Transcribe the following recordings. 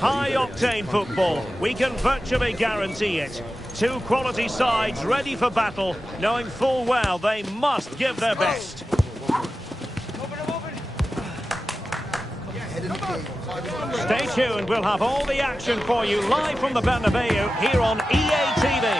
High-octane football, we can virtually guarantee it. Two quality sides ready for battle, knowing full well they must give their best. Stay tuned, we'll have all the action for you live from the Bernabeu here on EA TV.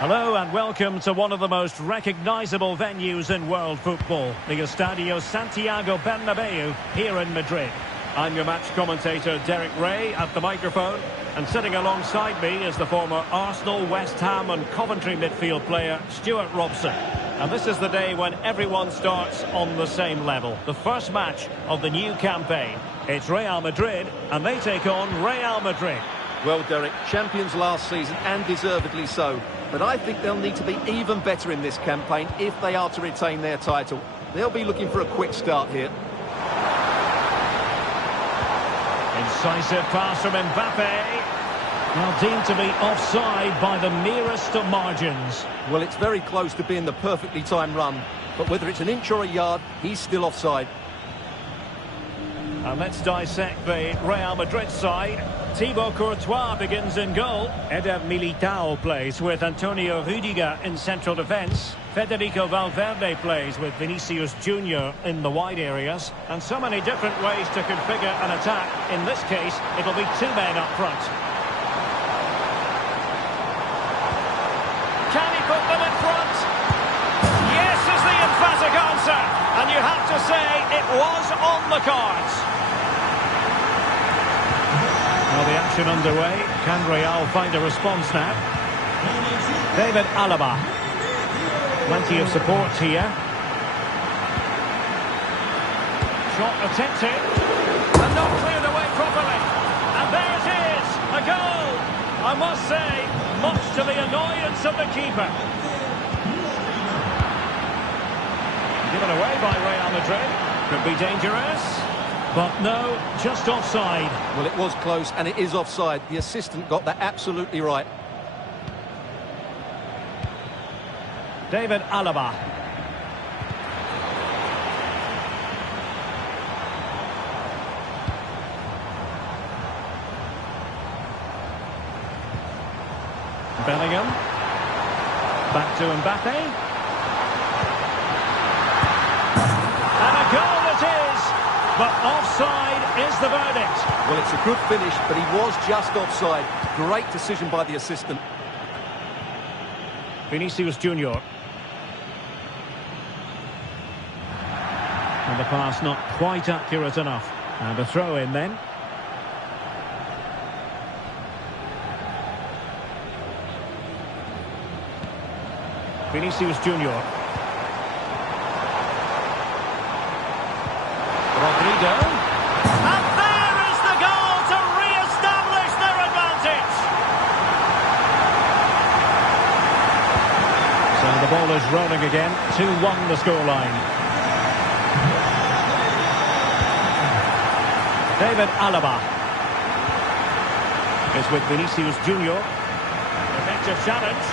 Hello and welcome to one of the most recognisable venues in world football, the Estadio Santiago Bernabeu here in Madrid. I'm your match commentator Derek Ray at the microphone, and sitting alongside me is the former Arsenal, West Ham and Coventry midfield player Stuart Robson. And this is the day when everyone starts on the same level. The first match of the new campaign. It's Real Madrid and they take on Real Madrid. Well, Derek, champions last season and deservedly so. But I think they'll need to be even better in this campaign if they are to retain their title. They'll be looking for a quick start here. Incisive pass from Mbappe. Now deemed to be offside by the merest of margins. Well, it's very close to being the perfectly timed run. But whether it's an inch or a yard, he's still offside. And let's dissect the Real Madrid side. Thibaut Courtois begins in goal. Eder Militao plays with Antonio Rüdiger in central defence. Federico Valverde plays with Vinicius Junior in the wide areas. And so many different ways to configure an attack. In this case, it'll be two men up front. Can he put them in front? Yes is the emphatic answer. And you have to say it was on the cards. Well, the action underway. Can Real find a response now? David Alaba. Plenty of support here. Shot attempted. And not cleared away properly. And there it is. A goal. I must say, much to the annoyance of the keeper. Given away by Real Madrid. Could be dangerous. But no, just offside. Well, it was close and it is offside. The assistant got that absolutely right. David Alaba. Bellingham. Back to Mbappe. And a goal it is! But offside is the verdict. Well, it's a good finish, but he was just offside. Great decision by the assistant. Vinicius Junior. And the pass not quite accurate enough. And a throw in then. Vinicius Junior. Rodrigo. And there is the goal to re-establish their advantage. So the ball is rolling again. 2-1 the scoreline. David Alaba. It's with Vinicius Junior. Effective challenge.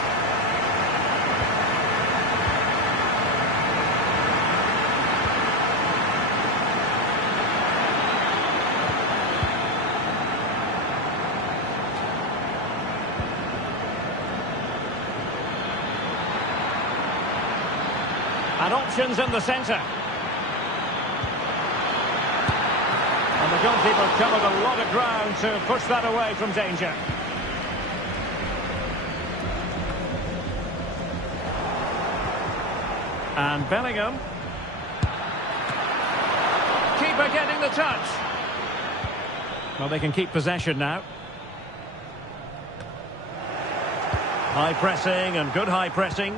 And options in the centre. And the goalkeeper covered a lot of ground to push that away from danger. And Bellingham. Keeper getting the touch. Well, they can keep possession now. High pressing and good high pressing.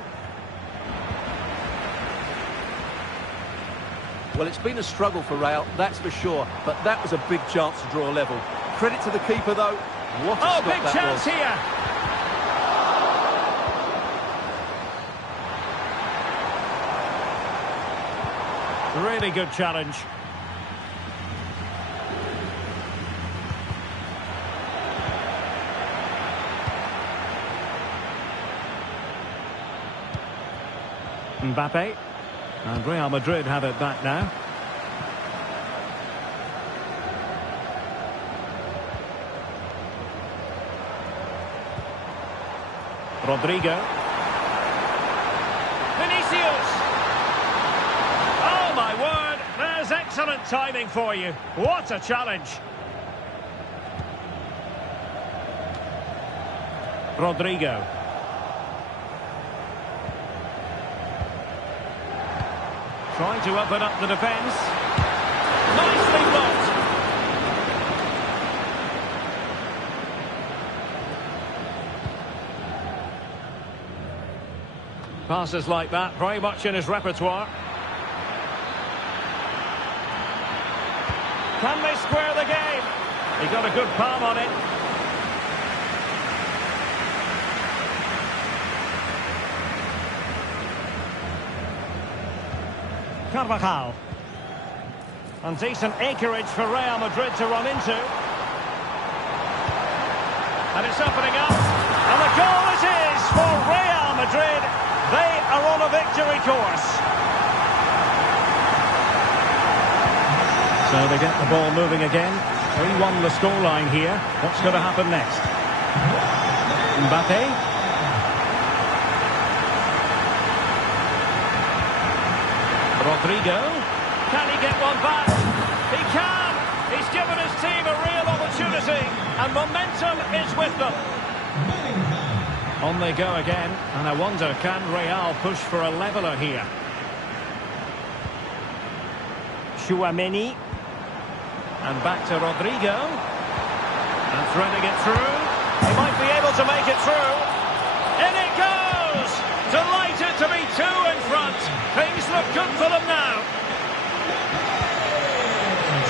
Well, it's been a struggle for Real, that's for sure. But that was a big chance to draw level. Credit to the keeper, though. What a stop big that chance was. Here. Really good challenge. Mbappe. And Real Madrid have it back now. Rodrigo. Vinicius! Oh my word, there's excellent timing for you. What a challenge. Rodrigo. Trying to open up the defence. Nicely blocked. Passes like that, very much in his repertoire. Can they square the game? He got a good palm on it. Carvajal. And decent acreage for Real Madrid to run into. And it's opening up. And the goal it is for Real Madrid. They are on a victory course. So they get the ball moving again. 3-1 the scoreline here. What's going to happen next? Mbappe. Rodrigo. Can he get one back? He can! He's given his team a real opportunity, and momentum is with them. On they go again, and I wonder, can Real push for a leveller here? Tchouaméni. And back to Rodrigo. And threading it through. He might be able to make it through. In it goes! Delighted to be two in front. Things look good for them now.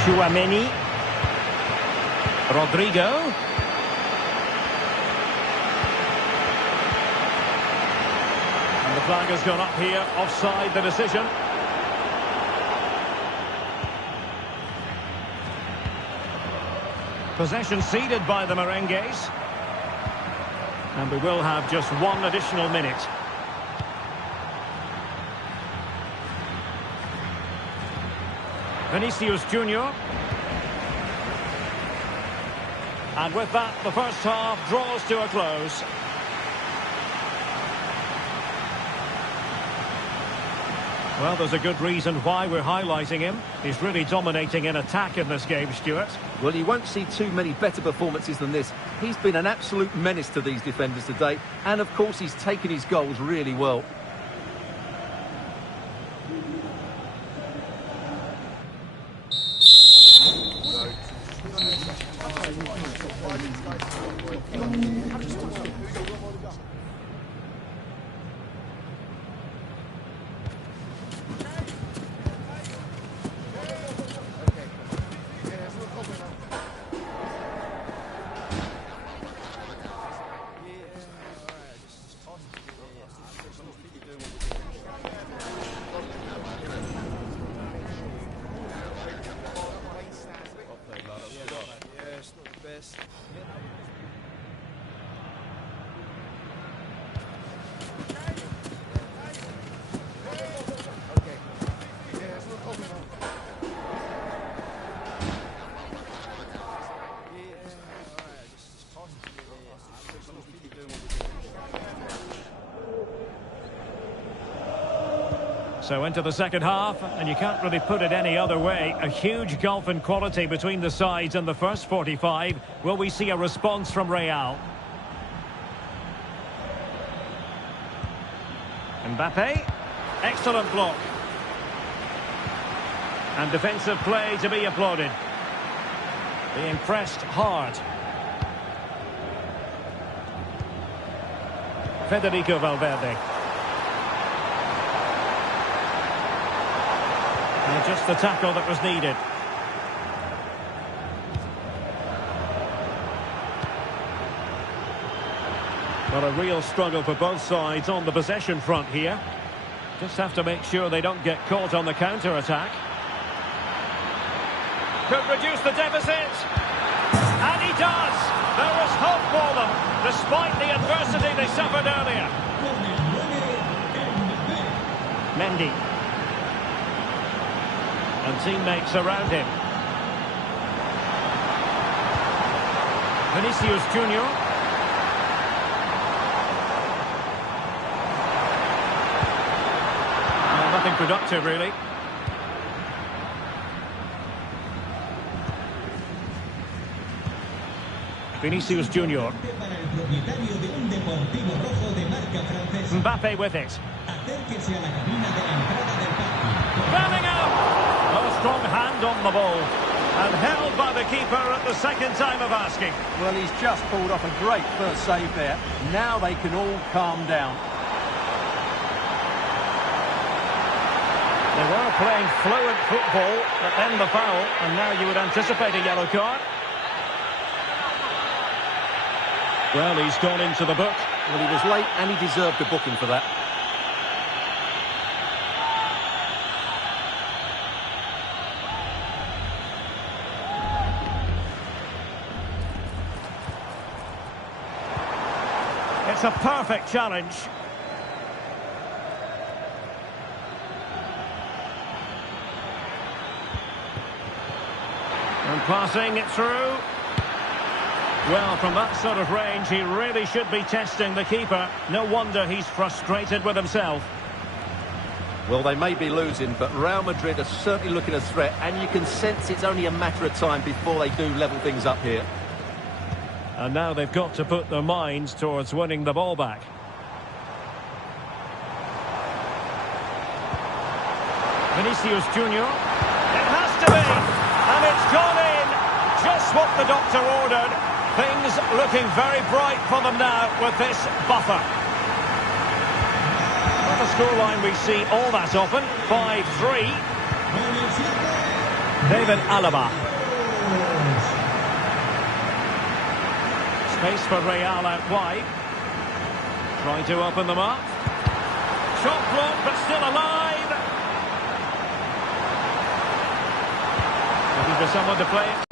Tchouaméni. Rodrigo. And the flag has gone up here, offside the decision. Possession ceded by the Merengues. And we will have just one additional minute. Vinicius Junior. And with that, the first half draws to a close. Well, there's a good reason why we're highlighting him. He's really dominating in attack in this game, Stuart. Well, you won't see too many better performances than this. He's been an absolute menace to these defenders today. And, of course, he's taken his goals really well. So into the second half, and you can't really put it any other way. A huge gulf in quality between the sides in the first 45. Will we see a response from Real? Mbappe. Excellent block. And defensive play to be applauded. Being pressed hard. Federico Valverde. And just the tackle that was needed. Well, a real struggle for both sides on the possession front here. Just have to make sure they don't get caught on the counter-attack. Could reduce the deficit. And he does. There is hope for them, despite the adversity they suffered earlier. Mendy. And teammates around him. Vinicius Junior. counterproductive, really. Vinicius Junior. Mbappe with it. Bellingham! Oh, a strong hand on the ball. And held by the keeper at the second time of asking. Well, he's just pulled off a great first save there. Now they can all calm down. They were playing fluent football, but then the foul, and now you would anticipate a yellow card. Well, he's gone into the book. Well, he was late and he deserved a booking for that. It's a perfect challenge. And passing it through. Well, from that sort of range, he really should be testing the keeper. No wonder he's frustrated with himself. Well, they may be losing, but Real Madrid are certainly looking a threat, and you can sense it's only a matter of time before they do level things up here. And now they've got to put their minds towards winning the ball back. Vinicius Junior. It has to be! And it's gone in! Just what the doctor ordered. Things looking very bright for them now with this buffer. Not a scoreline we see all that often. 5-3. David Alaba. Space for Real out wide. Trying to open them up. Shot blocked but still alive. Looking for someone to play it.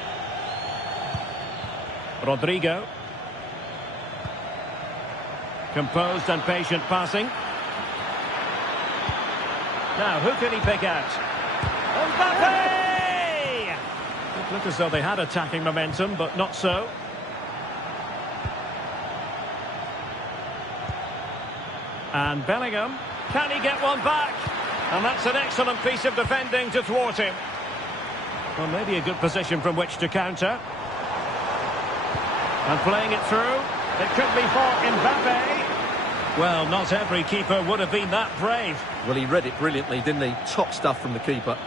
Rodrigo. Composed and patient passing. Now, who can he pick out? Mbappe! It looked as though they had attacking momentum, but not so. And Bellingham. Can he get one back? And that's an excellent piece of defending to thwart him. Well, maybe a good position from which to counter. And playing it through. It could be for Mbappe. Well, not every keeper would have been that brave. Well, he read it brilliantly, didn't he? Top stuff from the keeper.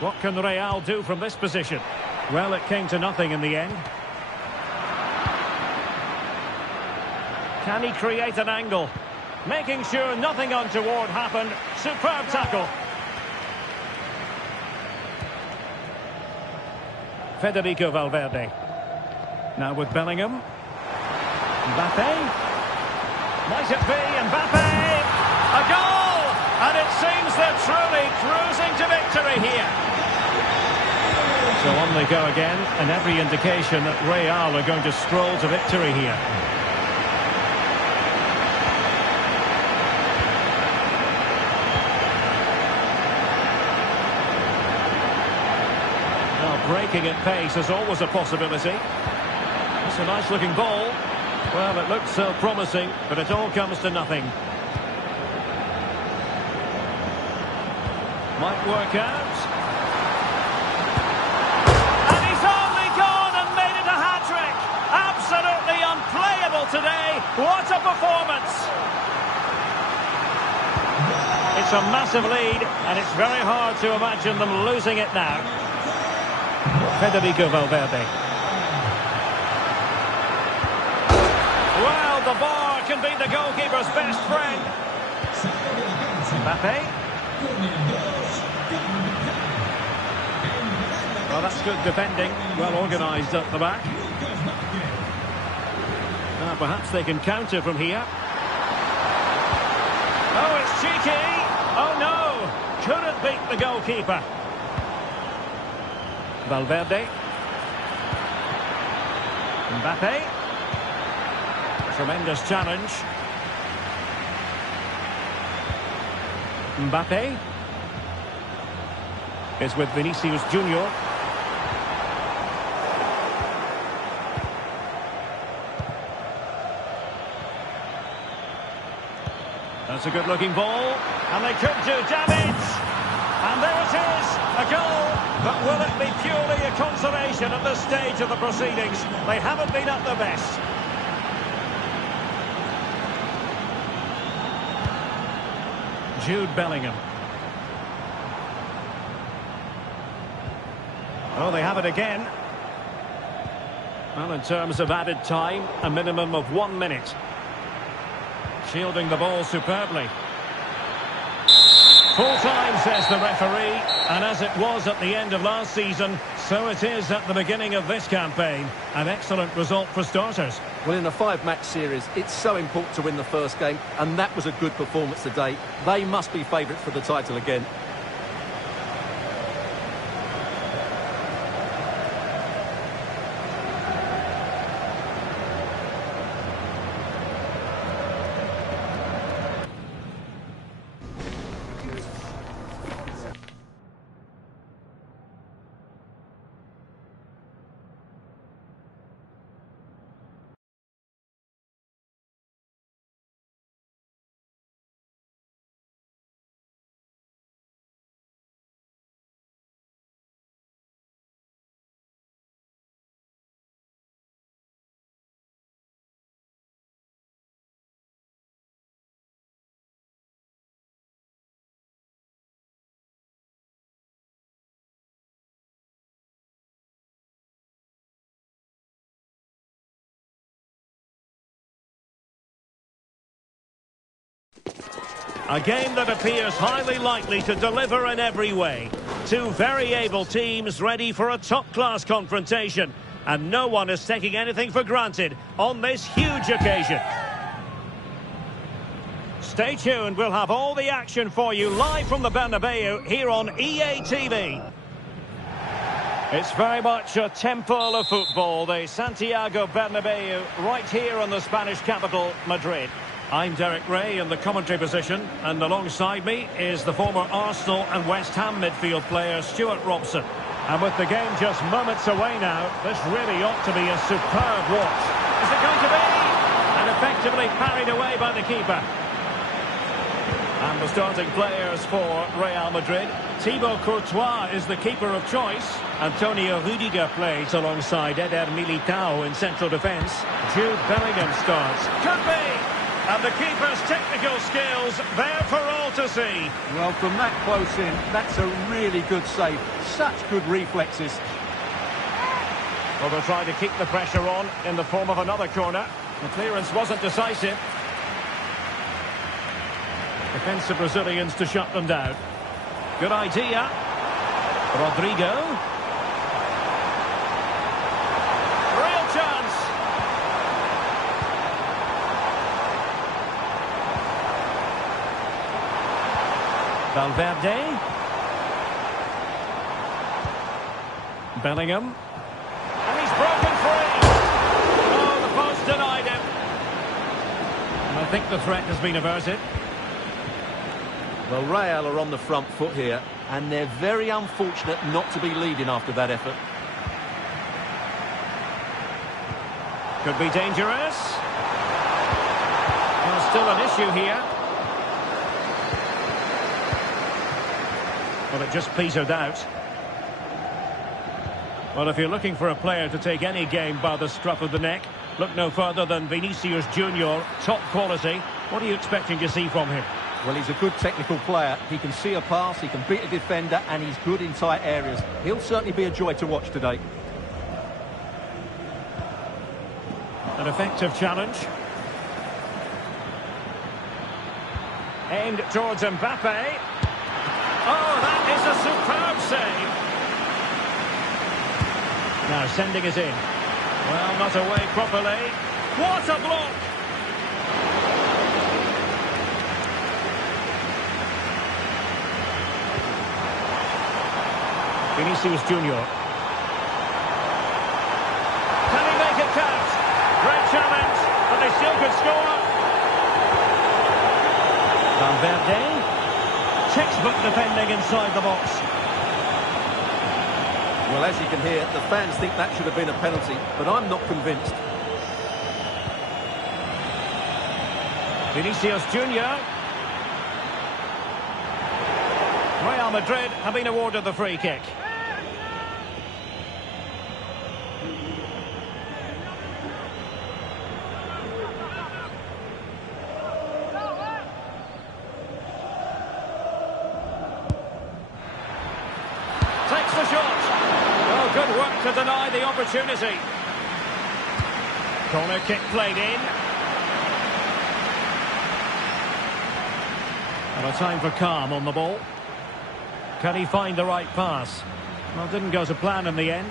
What can Real do from this position? Well, it came to nothing in the end. Can he create an angle? Making sure nothing untoward happened. Superb tackle. Federico Valverde. Now with Bellingham. Mbappe. Might it be Mbappe? A goal! And it seems they're truly cruising to victory here. So on they go again, and every indication that Real are going to stroll to victory here. Breaking at pace is always a possibility. It's a nice looking ball. Well, it looks so promising, but it all comes to nothing. Might work out. And he's only gone and made it a hat-trick. Absolutely unplayable today. What a performance. It's a massive lead, and it's very hard to imagine them losing it now. Federico Valverde. Well, the bar can be the goalkeeper's best friend. Mbappe. Well, that's good defending. Well organised at the back. Now, perhaps they can counter from here. Oh, it's cheeky. Oh, no. Couldn't beat the goalkeeper. Valverde. Mbappe. Tremendous challenge. Mbappe is with Vinicius Junior. That's a good-looking ball, and they could do damage. And there it is, a goal. But will it be purely a consolation at this stage of the proceedings? They haven't been at their best. Jude Bellingham. Oh, they have it again. Well, in terms of added time, a minimum of 1 minute. Shielding the ball superbly. Full time, says the referee, and as it was at the end of last season, so it is at the beginning of this campaign. An excellent result for starters. Well, in a 5-match series, it's so important to win the first game, and that was a good performance today. They must be favourites for the title again. A game that appears highly likely to deliver in every way. Two very able teams ready for a top-class confrontation. And no one is taking anything for granted on this huge occasion. Stay tuned, we'll have all the action for you live from the Bernabeu here on EA TV. It's very much a temple of football, the Santiago Bernabeu, right here in the Spanish capital, Madrid. I'm Derek Ray in the commentary position, and alongside me is the former Arsenal and West Ham midfield player Stuart Robson. And with the game just moments away now, this really ought to be a superb watch. Is it going to be? And effectively parried away by the keeper. And the starting players for Real Madrid. Thibaut Courtois is the keeper of choice. Antonio Rudiger plays alongside Eder Militao in central defence. Jude Bellingham starts. Could be! And the keeper's technical skills there for all to see. Well, from that close in, that's a really good save. Such good reflexes. Well, they'll try to keep the pressure on in the form of another corner. The clearance wasn't decisive. Defensive Brazilians to shut them down. Good idea. Rodrigo. Real chance. Valverde. Bellingham. And he's broken free. Oh, the post denied him. And I think the threat has been averted. Well, Real are on the front foot here, and they're very unfortunate not to be leading after that effort. Could be dangerous. Well, still an issue here. Well, it just petered out. Well, if you're looking for a player to take any game by the scruff of the neck, look no further than Vinicius Junior, top quality. What are you expecting to see from him? Well, he's a good technical player. He can see a pass, he can beat a defender, and he's good in tight areas. He'll certainly be a joy to watch today. An effective challenge. Aimed towards Mbappe. Oh, that is a superb save. Now sending it in. Well, not away properly. What a block! Vinicius Junior. Can he make it count? Great challenge, but they still could score. Valverde. Textbook defending inside the box. Well, as you can hear, the fans think that should have been a penalty, but I'm not convinced. Vinicius Junior. Real Madrid have been awarded the free kick. Takes the shot. Well, good work to deny the opportunity. Corner kick played in. And a time for calm on the ball. Can he find the right pass? Well, didn't go to plan in the end.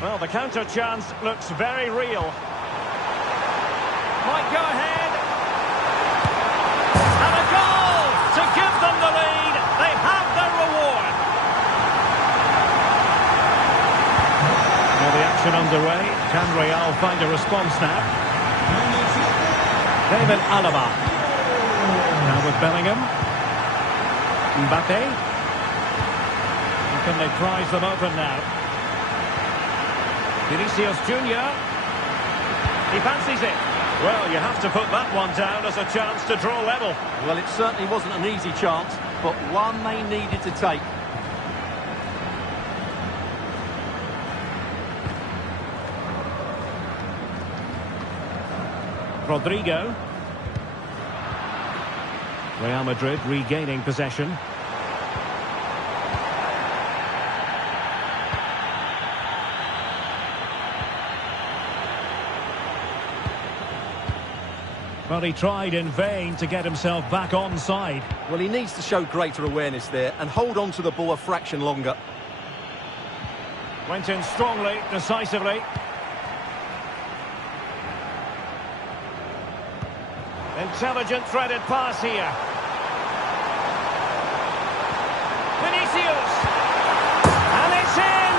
Well, the counter chance looks very real. Might go ahead. And a goal to give them the lead. They have their reward. Now the action underway. Can Real find a response now? David Alaba. Now with Bellingham. Mbappe. Can they prize them open now? Vinicius Junior. He fancies it. Well, you have to put that one down as a chance to draw level. Well, it certainly wasn't an easy chance, but one they needed to take. Rodrigo. Real Madrid regaining possession. Well, he tried in vain to get himself back onside. Well, he needs to show greater awareness there and hold on to the ball a fraction longer. Went in strongly, decisively. Intelligent threaded pass here. Vinicius! And it's in!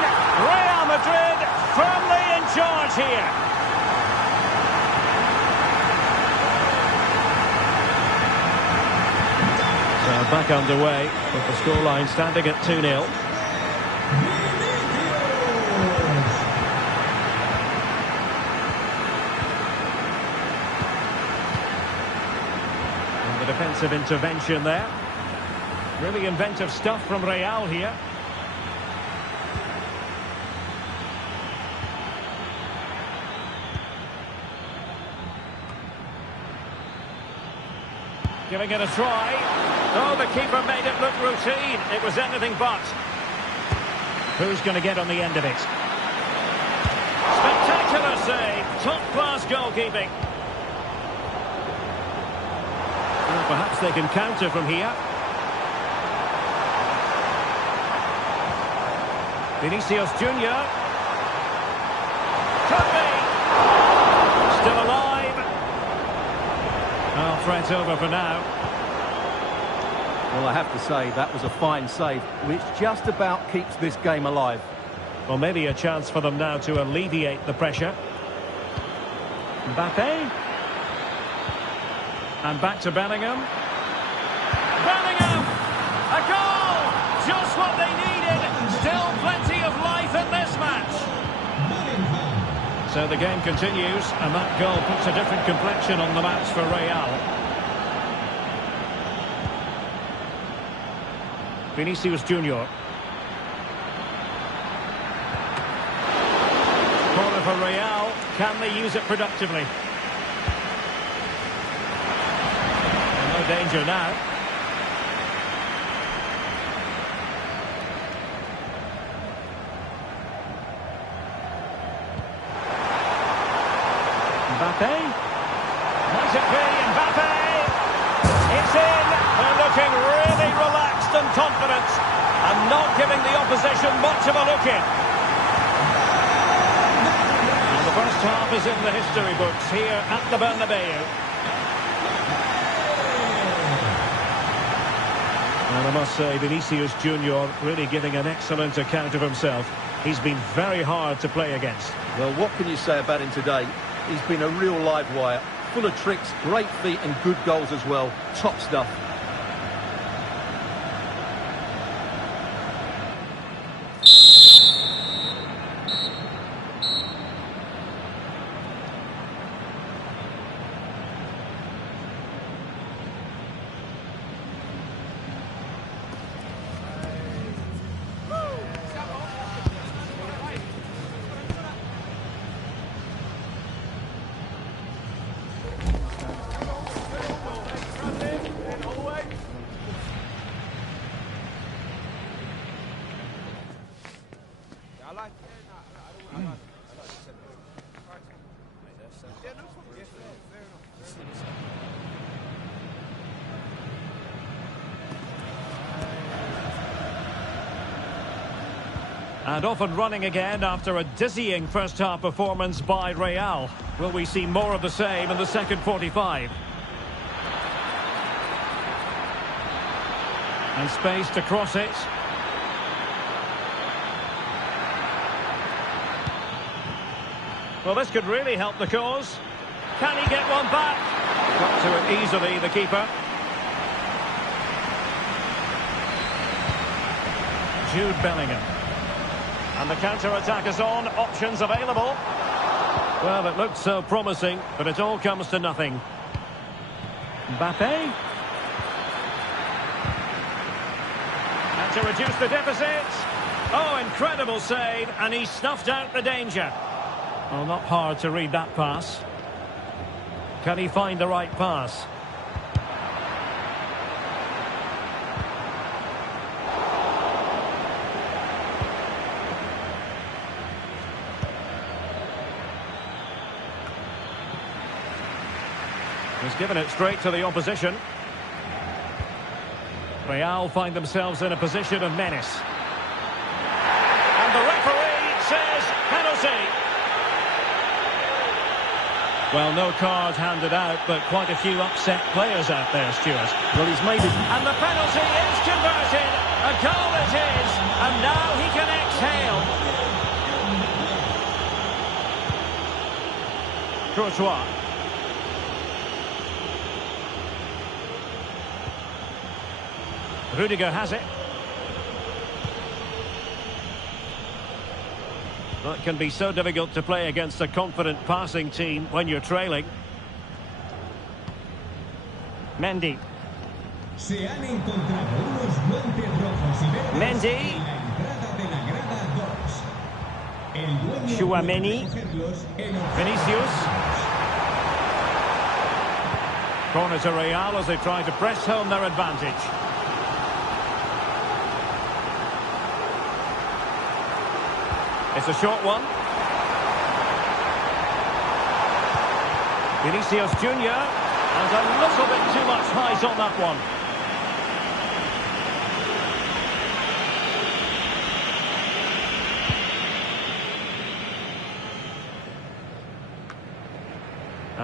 Real Madrid firmly in charge here. So back underway, with the scoreline standing at 2-0. Defensive intervention there. Really inventive stuff from Real here. Giving it a try. Oh, the keeper made it look routine. It was anything but. Who's going to get on the end of it? Spectacular save. Top-class goalkeeping. Well, perhaps they can counter from here. Vinicius Junior. Could be. Still alive. Oh, threat over for now. Well, I have to say, that was a fine save, which just about keeps this game alive. Well, maybe a chance for them now to alleviate the pressure. Mbappe. And back to Bellingham. Bellingham! A goal! Just what they needed. Still plenty of life in this match. So the game continues, and that goal puts a different complexion on the match for Real. Vinicius Junior. Corner for Real. Can they use it productively? Danger now. Mbappe. Might it be Mbappe? It's in. They're looking really relaxed and confident and not giving the opposition much of a look in. And the first half is in the history books here at the Bernabeu. And I must say, Vinicius Junior really giving an excellent account of himself. He's been very hard to play against. Well, what can you say about him today? He's been a real live wire. Full of tricks, great feet and good goals as well. Top stuff. And off and running again after a dizzying first-half performance by Real. Will we see more of the same in the second 45? And space to cross it. Well, this could really help the cause. Can he get one back? Got to it easily, the keeper. Jude Bellingham. And the counter-attack is on. Options available. Well, it looked so promising, but it all comes to nothing. Mbappe. And to reduce the deficit. Oh, incredible save, and he snuffed out the danger. Well, not hard to read that pass. Can he find the right pass? He's given it straight to the opposition. Real find themselves in a position of menace. And the referee says penalty. Well, no card handed out, but quite a few upset players out there, Stuart. Well, he's made it. And the penalty is converted. A goal it is. And now he can exhale. Courtois. Rudiger has it. Well, it can be so difficult to play against a confident passing team when you're trailing. Mendy. Se han encontrado unos guantes rojos y verdes Mendy. en la entrada de la grada 2. El dueño Tchouaméni. puede recogerlos en oferta. Vinicius. Corner to Real as they try to press home their advantage. It's a short one. Vinicius Junior, and a little bit too much height on that one.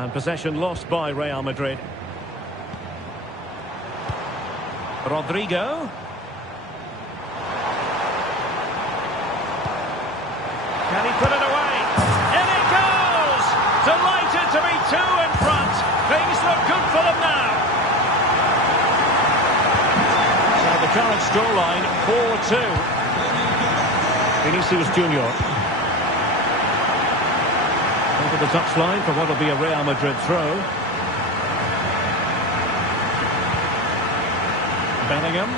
And possession lost by Real Madrid. Rodrigo. Can he put it away? In it goes! Delighted to be two in front. Things look good for them now. So the current scoreline, 4-2. Vinicius Junior. Over the touchline for what will be a Real Madrid throw. Bellingham.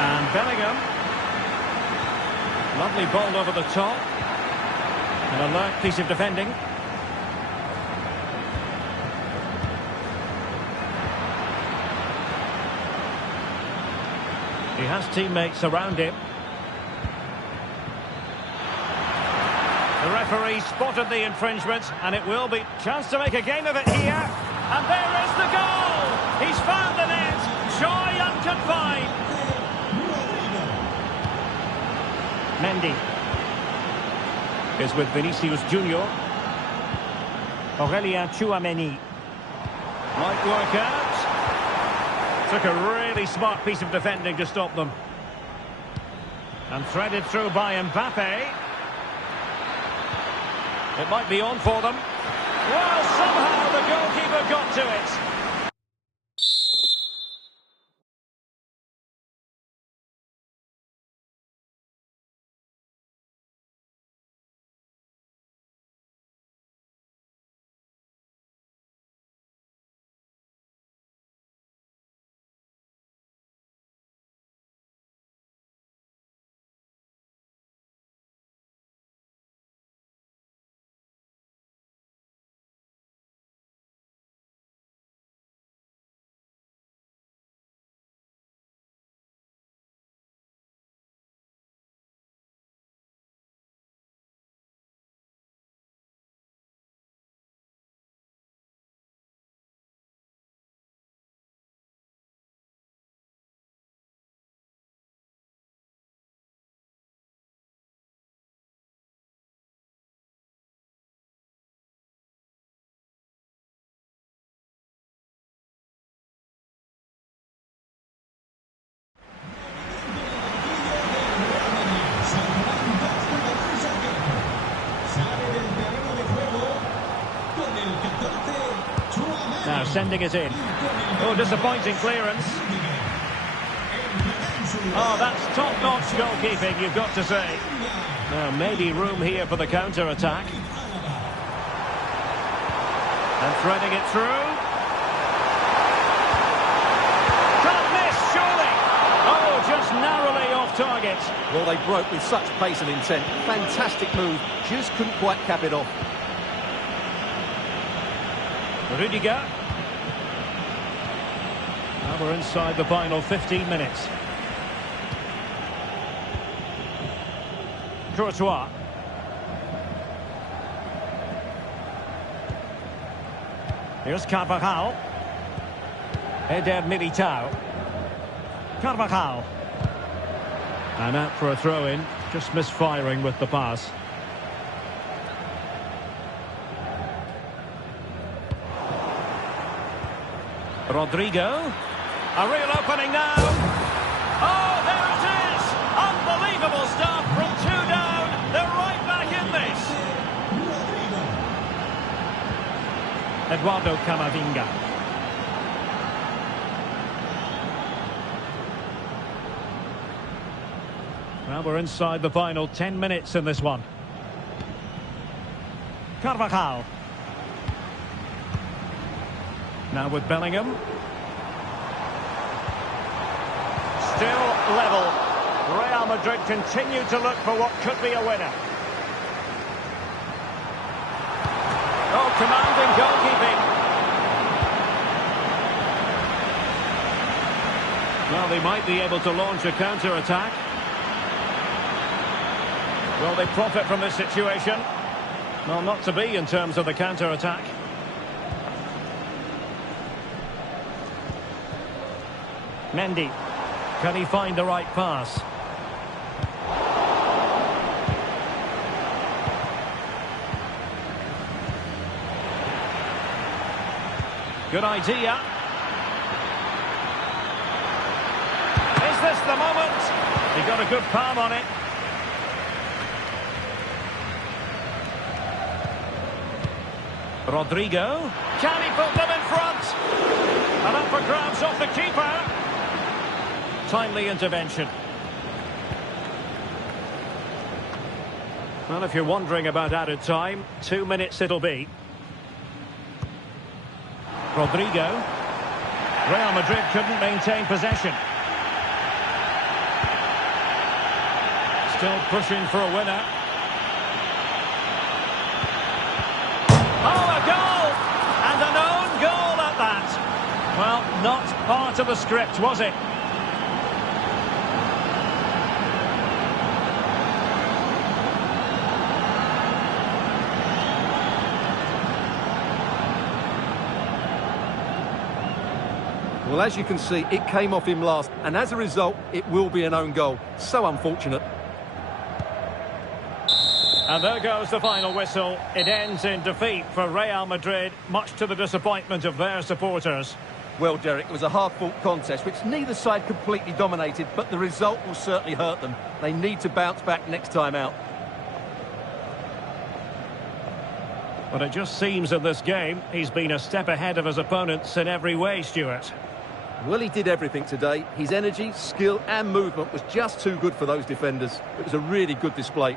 And Bellingham. Lovely ball over the top. An alert piece of defending. He has teammates around him. The referee spotted the infringement, and it will be chance to make a game of it here. And there is the goal! He's found the net. Joy unconfined. Mendy is with Vinicius Junior. Aurelien Tchouaméni might work out. Took a really smart piece of defending to stop them. And threaded through by Mbappe. It might be on for them. Well, somehow the goalkeeper got to it. sending it in. Oh, disappointing clearance. Oh, that's top-notch goalkeeping, you've got to say. Now, maybe room here for the counter-attack. And threading it through. Can't miss, surely. Oh, just narrowly off target. Well, they broke with such pace and intent. Fantastic move. Just couldn't quite cap it off. Rudiger. Now we're inside the final 15 minutes. Courtois. Here's Carvajal. Eder Militao. Carvajal. And out for a throw-in. Just misfiring with the pass. Rodrigo. A real opening now. Oh, there it is! Unbelievable stuff from 2 down. They're right back in this. Eduardo Camavinga. Well, we're inside the final 10 minutes in this one. Carvajal. Now with Bellingham. Still level. Real Madrid continue to look for what could be a winner. Oh, commanding goalkeeping. Well, they might be able to launch a counter-attack. Will they profit from this situation? Well, not to be in terms of the counter-attack. Mendy. Can he find the right pass? Good idea. Is this the moment? He got a good palm on it. Rodrigo. Can he put them in front? And up for grabs off the keeper. Timely intervention. Well, if you're wondering about added time, 2 minutes it'll be. Rodrigo. Real Madrid couldn't maintain possession. Still pushing for a winner. Oh, a goal! And an own goal at that. Well, not part of the script, was it? Well, as you can see, it came off him last, and as a result, it will be an own goal. So unfortunate. And there goes the final whistle. It ends in defeat for Real Madrid, much to the disappointment of their supporters. Well, Derek, it was a hard-fought contest, which neither side completely dominated, but the result will certainly hurt them. They need to bounce back next time out. But it just seems in this game, he's been a step ahead of his opponents in every way, Stuart. Well, he did everything today. His energy, skill and movement was just too good for those defenders. It was a really good display.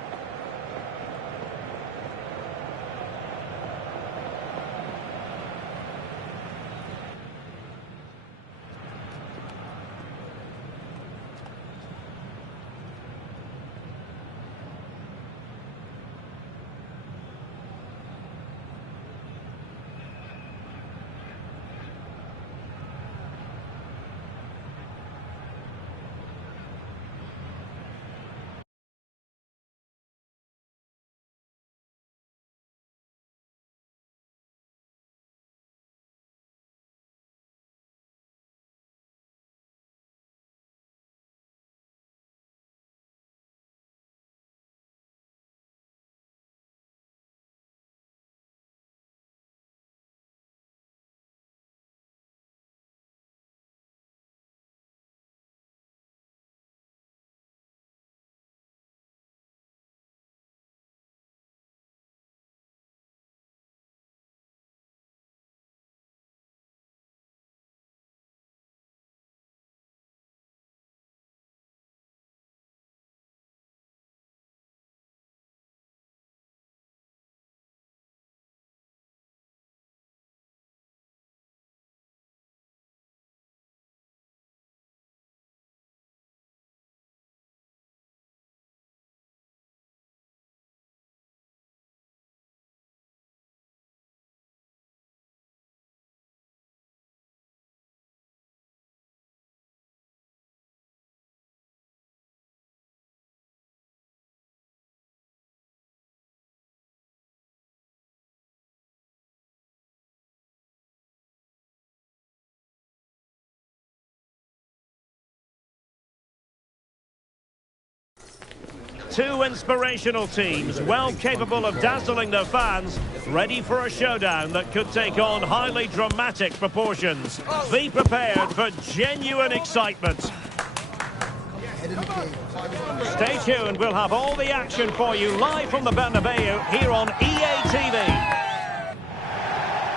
two inspirational teams, well capable of dazzling their fans, ready for a showdown that could take on highly dramatic proportions. Be prepared for genuine excitement. Stay tuned, we'll have all the action for you live from the Bernabeu here on EA TV.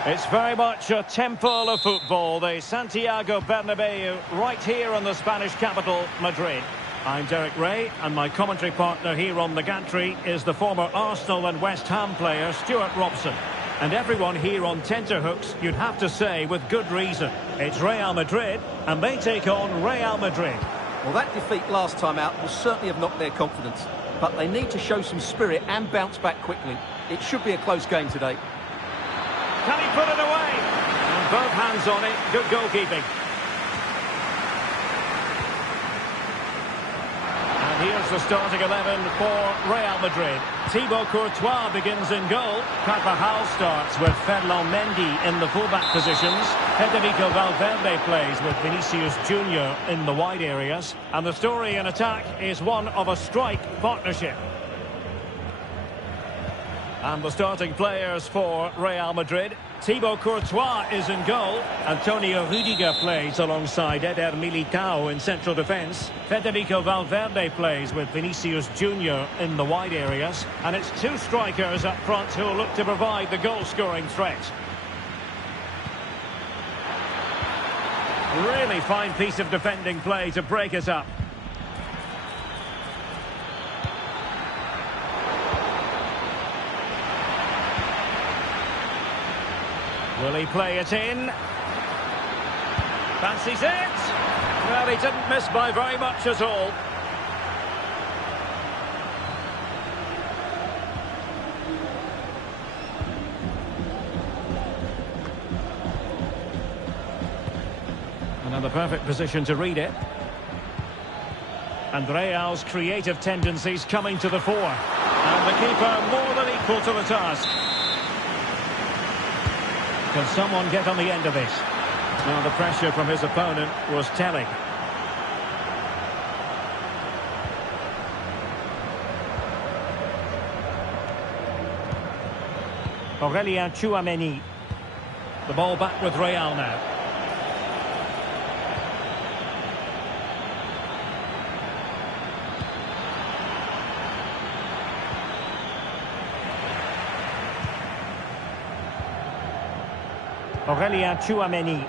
It's very much a temple of football, the Santiago Bernabeu, right here in the Spanish capital, Madrid. I'm Derek Ray, and my commentary partner here on the gantry is the former Arsenal and West Ham player Stuart Robson. And everyone here on tenterhooks, you'd have to say with good reason. It's Real Madrid, and they take on Real Madrid. Well, that defeat last time out will certainly have knocked their confidence, but they need to show some spirit and bounce back quickly. It should be a close game today. Can he put it away? And both hands on it. Good goalkeeping. And here's the starting 11 for Real Madrid. Thibaut Courtois begins in goal. Carvajal starts with Ferland Mendy in the fullback positions. Federico Valverde plays with Vinicius Junior in the wide areas. And the story in attack is one of a strike partnership. And the starting players for Real Madrid. Thibaut Courtois is in goal. Antonio Rüdiger plays alongside Eder Militao in central defence. Federico Valverde plays with Vinicius Junior in the wide areas. And it's two strikers up front who will look to provide the goal-scoring threat. Really fine piece of defending play to break it up. Will he play it in? Fancies it? Well, he didn't miss by very much at all. Another perfect position to read it. And Real's creative tendencies coming to the fore. And the keeper more than equal to the task. Can someone get on the end of this? Now the pressure from his opponent was telling. Aurélien Tchouaméni. The ball back with Real now. Aurélien Tchouaméni.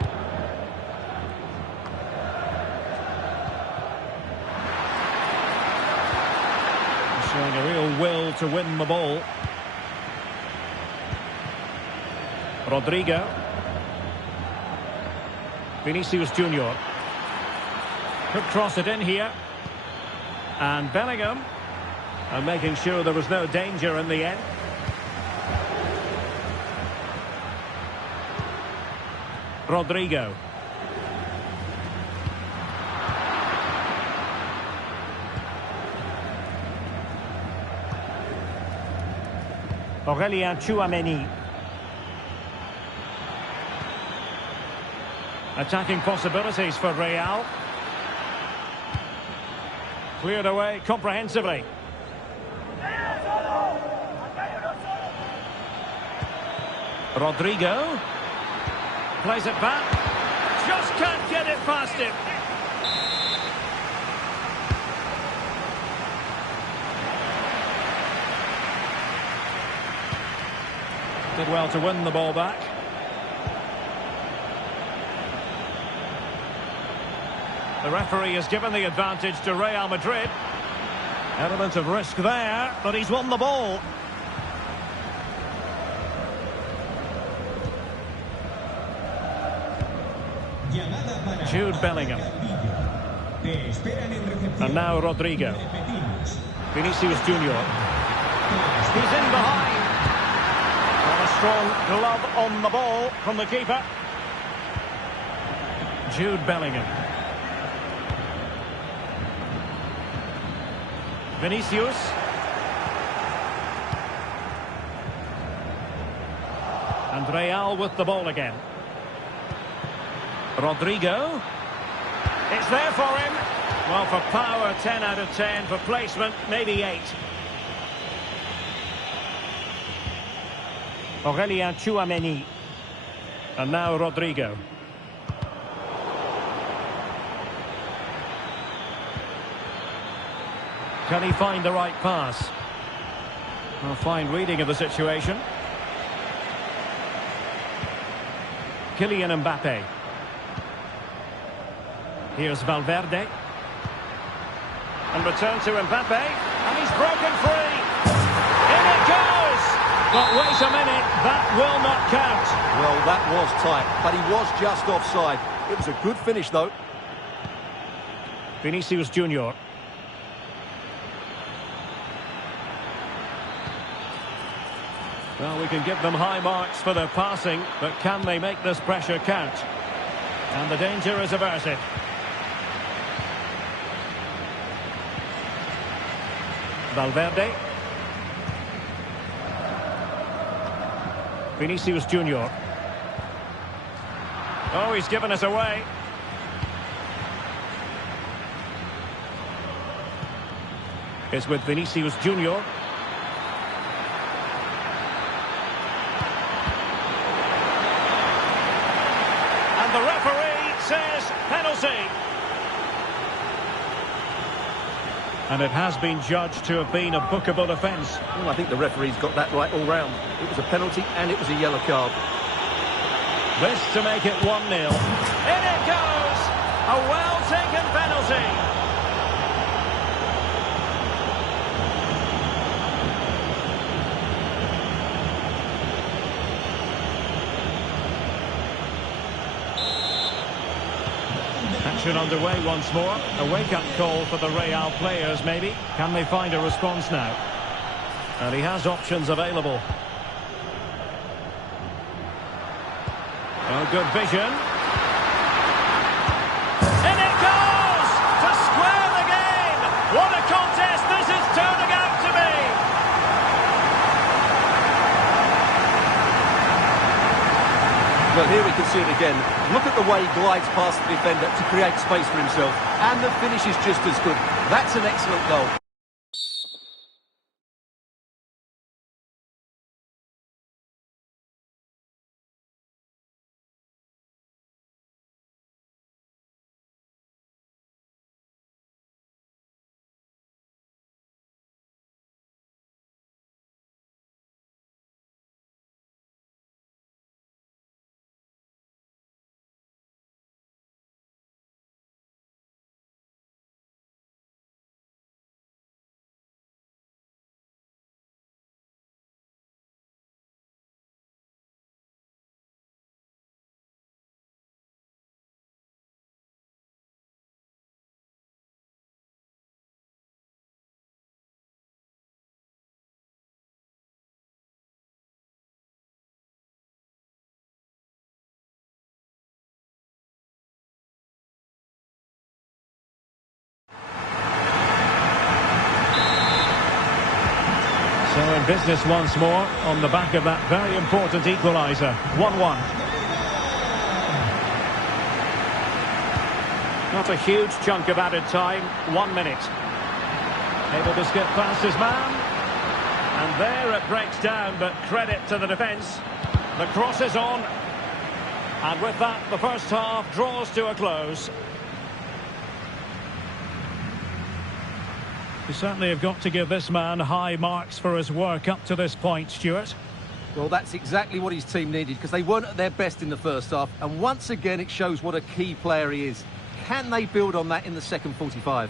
Showing a real will to win the ball. Rodrigo. Vinicius Junior. Could cross it in here. And Bellingham. And making sure there was no danger in the end. Rodrigo. Aurélien Tchouaméni. Attacking possibilities for Real. Cleared away comprehensively. Rodrigo. Plays it back. Just can't get it past him. Did well to win the ball back. The referee has given the advantage to Real Madrid. Element of risk there, but he's won the ball. Jude Bellingham. And now Rodrigo. Vinicius Junior. He's in behind. And a strong glove on the ball from the keeper. Jude Bellingham. Vinicius. And Real with the ball again. Rodrigo. It's there for him. Well, for power, 10 out of 10. For placement, maybe 8. Aurelien Tchouameni. And now Rodrigo. Can he find the right pass? A fine reading of the situation. Kylian Mbappe. Here's Valverde. And return to Mbappe. And he's broken free. In it goes! But wait a minute, that will not count. Well, that was tight, but he was just offside. It was a good finish, though. Vinicius Junior. Well, we can give them high marks for their passing, but can they make this pressure count? And the danger is averted. Valverde. Vinicius Junior. Oh, he's given us away. It's with Vinicius Junior. And the referee says penalty. And it has been judged to have been a bookable offence. Well, I think the referee's got that right all round. It was a penalty and it was a yellow card. This to make it 1-0. In it goes! A well-taken penalty. Action underway once more. A wake-up call for the Real players, maybe. Can they find a response now? And he has options available. Oh, good vision. In it goes! To square the game! What a contest this is turning out to be! Well, here we can see it again. Look at the way he glides past the defender to create space for himself. And the finish is just as good. That's an excellent goal. So in business once more on the back of that very important equaliser. 1-1. Not a huge chunk of added time. 1 minute. Able to skip past his man. And there it breaks down, but credit to the defence. The cross is on. And with that, the first half draws to a close. You certainly have got to give this man high marks for his work up to this point, Stuart. Well, that's exactly what his team needed, because they weren't at their best in the first half. And once again, it shows what a key player he is. Can they build on that in the second 45?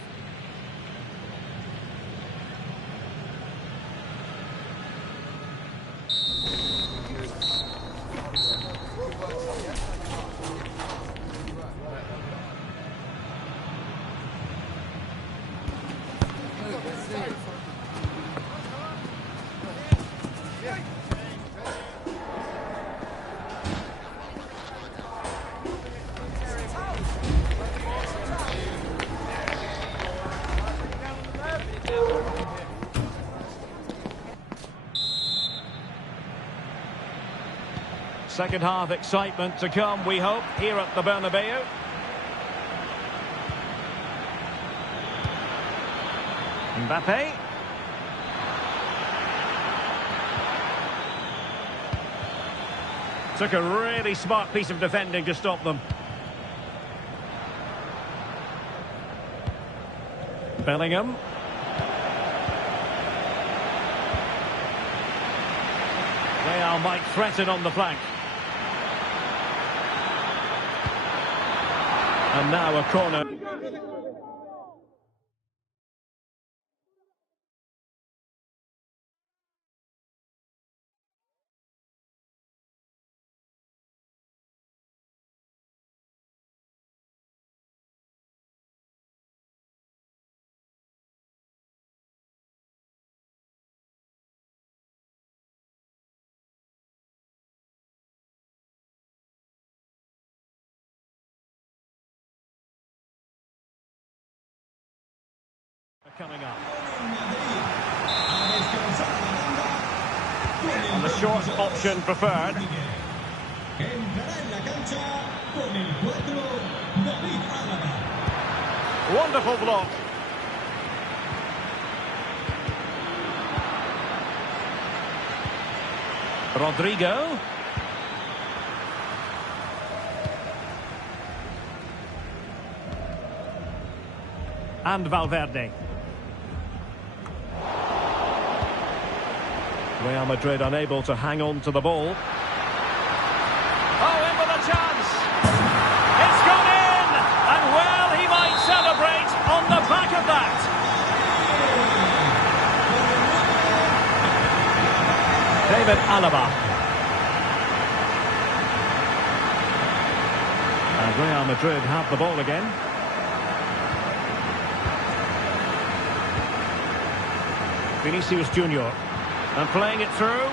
Second half excitement to come, we hope, here at the Bernabeu. Mbappe. Took a really smart piece of defending to stop them. Bellingham. Real might threaten on the flank. And now a corner. Coming up. And the short option preferred. Wonderful block. Rodrigo. And Valverde. Real Madrid unable to hang on to the ball. Oh, in with a chance! It's gone in! And well, he might celebrate on the back of that! David Alaba. And Real Madrid have the ball again. Vinicius Junior. And playing it through.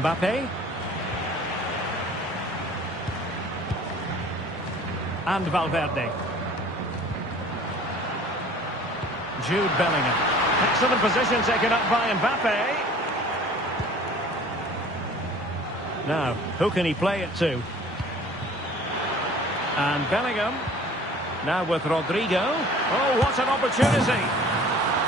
Mbappe. And Valverde. Jude Bellingham. Excellent position taken up by Mbappe. Now, who can he play it to? And Bellingham, now with Rodrigo. Oh, what an opportunity.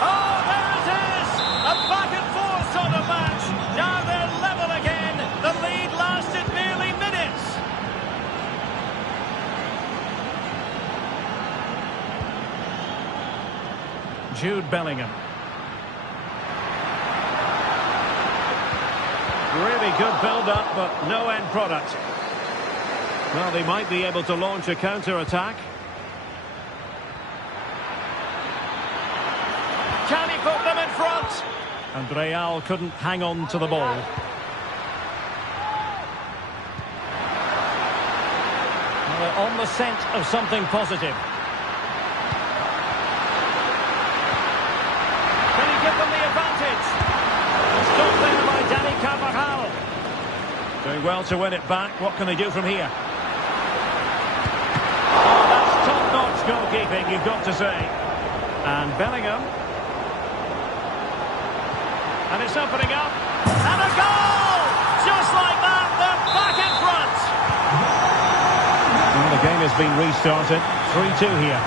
Oh, there it is! A back and forth sort of match. Now they're level again. The lead lasted nearly minutes. Jude Bellingham. Really good build-up, but no end product. Well, they might be able to launch a counter-attack. Can he put them in front? And Real couldn't hang on to the ball. Well, they're on the scent of something positive. Can he give them the advantage? Stopped there by Dani Carvajal. Doing well to win it back. What can they do from here? Top-notch goalkeeping, you've got to say. And Bellingham. And it's opening up. And a goal! Just like that, they're back in front. Well, the game has been restarted. 3-2 here.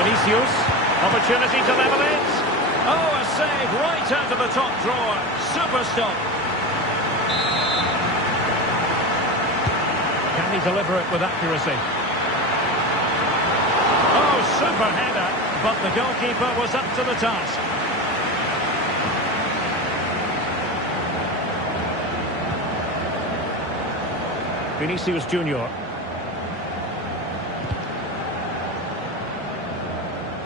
Vinicius. Opportunity to level it. Oh, a save right out of the top drawer. Super stop. Can he deliver it with accuracy? Oh, super header, but the goalkeeper was up to the task. Vinicius Junior.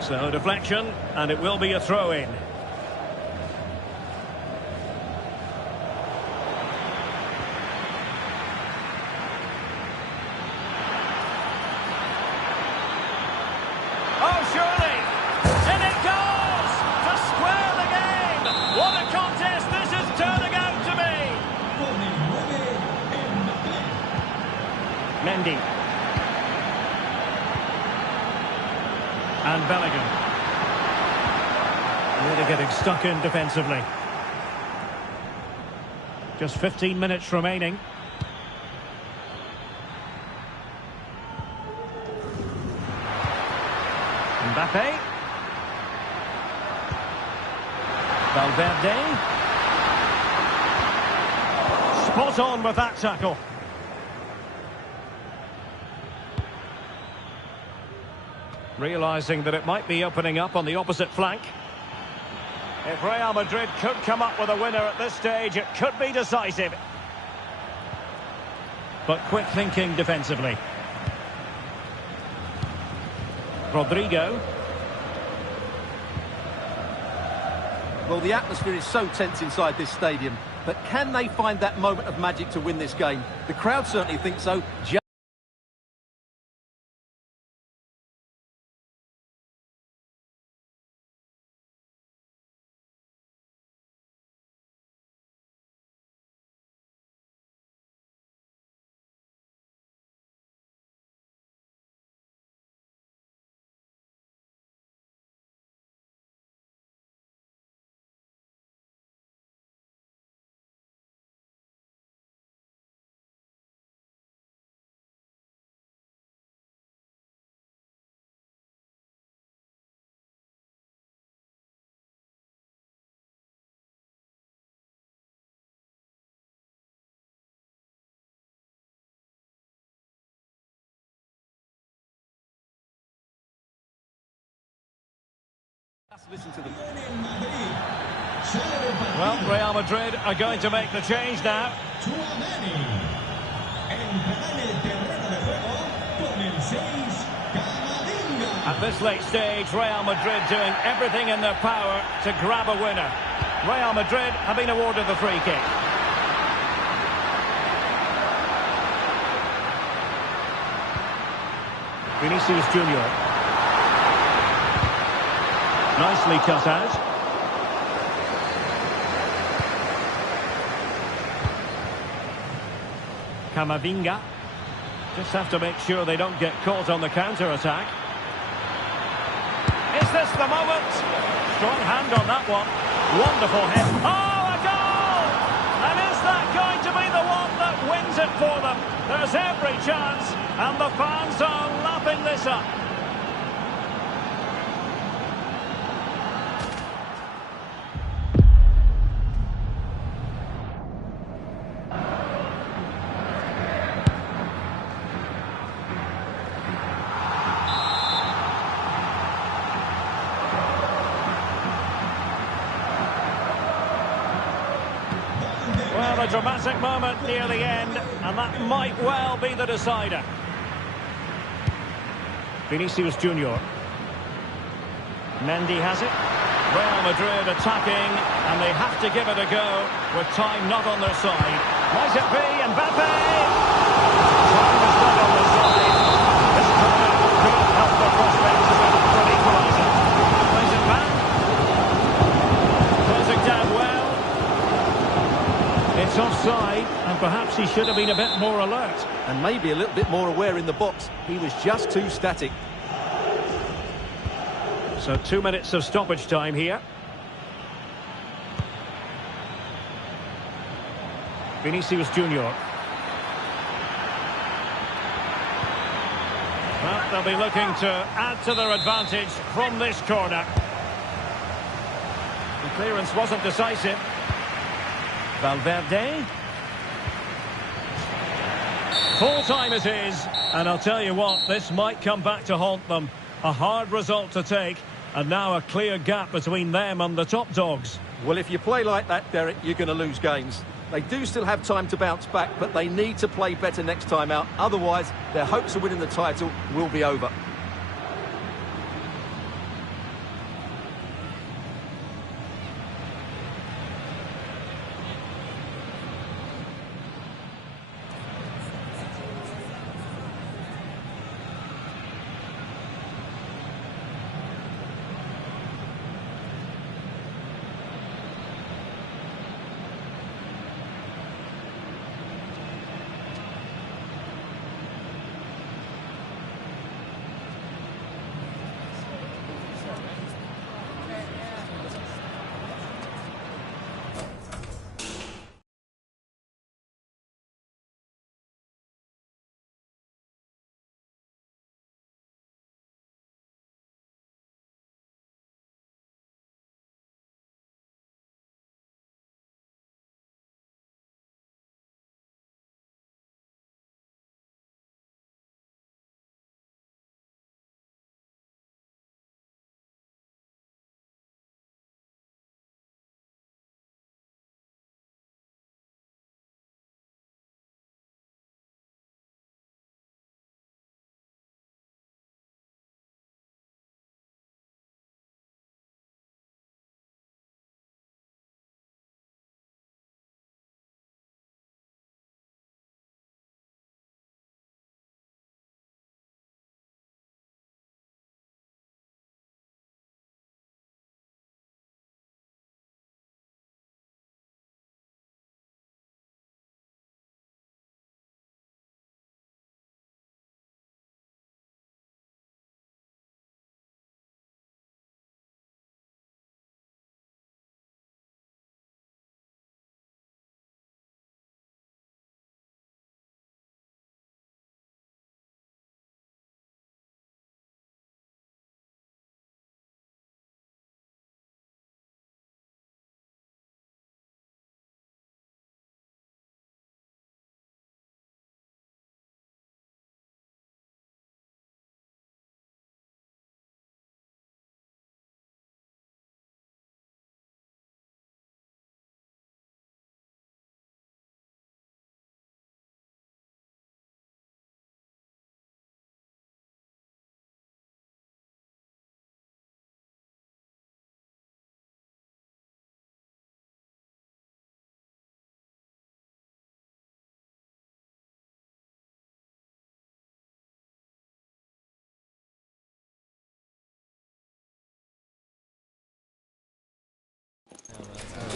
So deflection, and it will be a throw-in. Oh, surely! In it goes! To square the game! What a contest this is turning out to be! Mendy. And Bellingham. Really getting stuck in defensively. Just 15 minutes remaining. Mbappe. Valverde. Spot on with that tackle. Realising that it might be opening up on the opposite flank. If Real Madrid could come up with a winner at this stage, it could be decisive. But quick thinking defensively. Rodrigo. Well, the atmosphere is so tense inside this stadium, but can they find that moment of magic to win this game? The crowd certainly think so. Listen to them. Well, Real Madrid are going to make the change now. At this late stage, Real Madrid doing everything in their power to grab a winner. Real Madrid have been awarded the free kick. Vinicius Junior. Nicely cut out. Camavinga. Just have to make sure they don't get caught on the counter-attack. Is this the moment? Strong hand on that one. Wonderful hit. Oh, a goal! And is that going to be the one that wins it for them? There's every chance, and the fans are lapping this up. Well, a dramatic moment near the end, and that might well be the decider. Vinicius Junior. Mendy has it. Real Madrid attacking, and they have to give it a go with time not on their side. Might it be Mbappe? Time is not on their side. This corner could help their prospects of an equaliser. Plays it back. Closing down well. It's offside, and perhaps he should have been a bit more alert. And maybe a little bit more aware in the box. He was just too static. So 2 minutes of stoppage time here. Vinicius Junior. Well, they'll be looking to add to their advantage from this corner. The clearance wasn't decisive. Valverde. Full time it is, and I'll tell you what, this might come back to haunt them. A hard result to take, and now a clear gap between them and the top dogs. Well, if you play like that, Derek, you're going to lose games. They do still have time to bounce back, but they need to play better next time out. Otherwise, their hopes of winning the title will be over.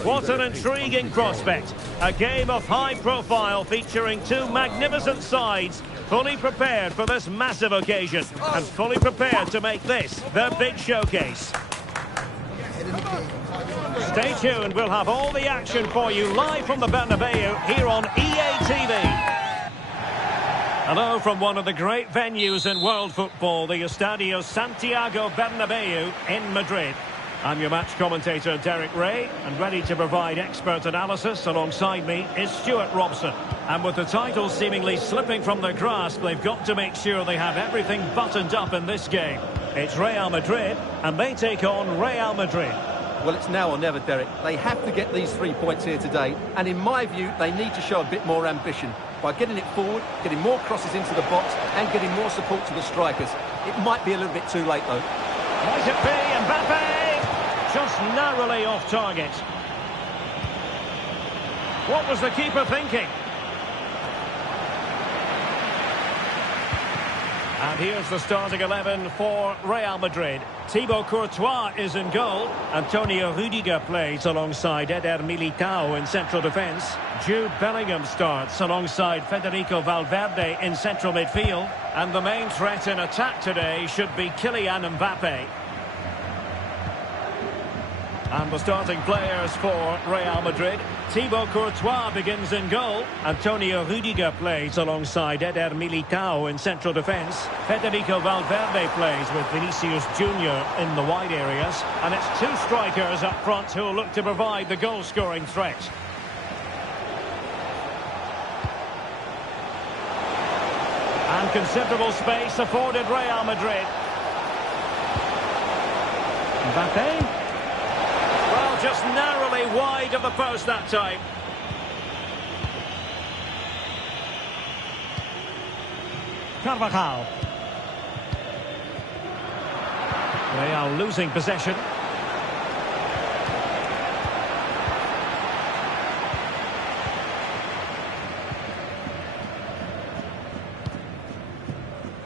What an intriguing prospect. A game of high profile featuring two magnificent sides, fully prepared for this massive occasion and fully prepared to make this their big showcase. Stay tuned, we'll have all the action for you live from the Bernabeu here on EA TV. Hello from one of the great venues in world football, the Estadio Santiago Bernabeu in Madrid. I'm your match commentator Derek Ray, and ready to provide expert analysis alongside me is Stuart Robson. And with the title seemingly slipping from their grasp, they've got to make sure they have everything buttoned up in this game. It's Real Madrid, and they take on Real Madrid. Well, it's now or never, Derek. They have to get these 3 points here today, and in my view, they need to show a bit more ambition by getting it forward, getting more crosses into the box, and getting more support to the strikers. It might be a little bit too late, though. Might it be Mbappe? Just narrowly off target. What was the keeper thinking? And here's the starting 11 for Real Madrid. Thibaut Courtois is in goal. Antonio Rudiger plays alongside Eder Militao in central defence. Jude Bellingham starts alongside Federico Valverde in central midfield. And the main threat in attack today should be Kylian Mbappe. And the starting players for Real Madrid. Thibaut Courtois begins in goal. Antonio Rudiger plays alongside Eder Militao in central defence. Federico Valverde plays with Vinicius Junior in the wide areas. And it's two strikers up front who will look to provide the goal-scoring threat. And considerable space afforded Real Madrid. Mbappe. Just narrowly wide of the post that time. Carvajal. Real losing possession.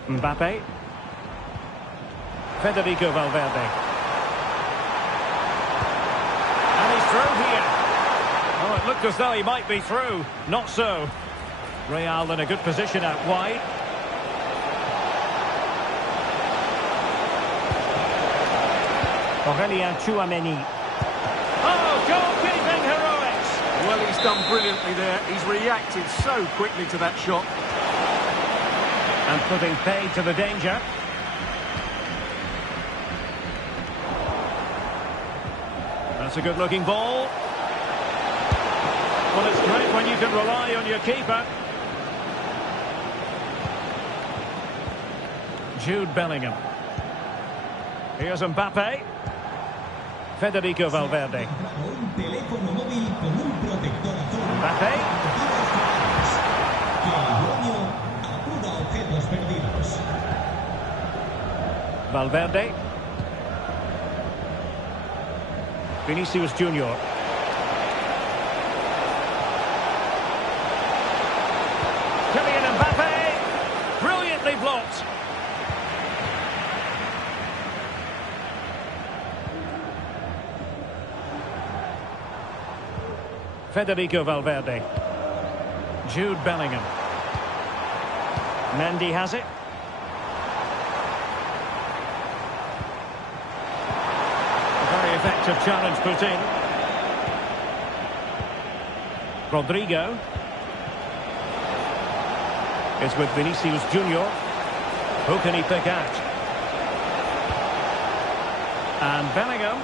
Mbappe. Federico Valverde. Through here. Oh, it looked as though he might be through. Not so. Real in a good position out wide. Aurelien Tchouameni. Oh, goalkeeping heroics. Well, he's done brilliantly there. He's reacted so quickly to that shot. And putting paid to the danger. That's a good-looking ball. Well, it's great when you can rely on your keeper. Jude Bellingham. Here's Mbappe. Federico Valverde. Mbappe. Valverde. Vinicius Junior. Kylian Mbappe, brilliantly blocked. Federico Valverde. Jude Bellingham. Mendy has it. Effective challenge put in. Rodrigo. It's with Vinicius Junior. Who can he pick out? And Bellingham.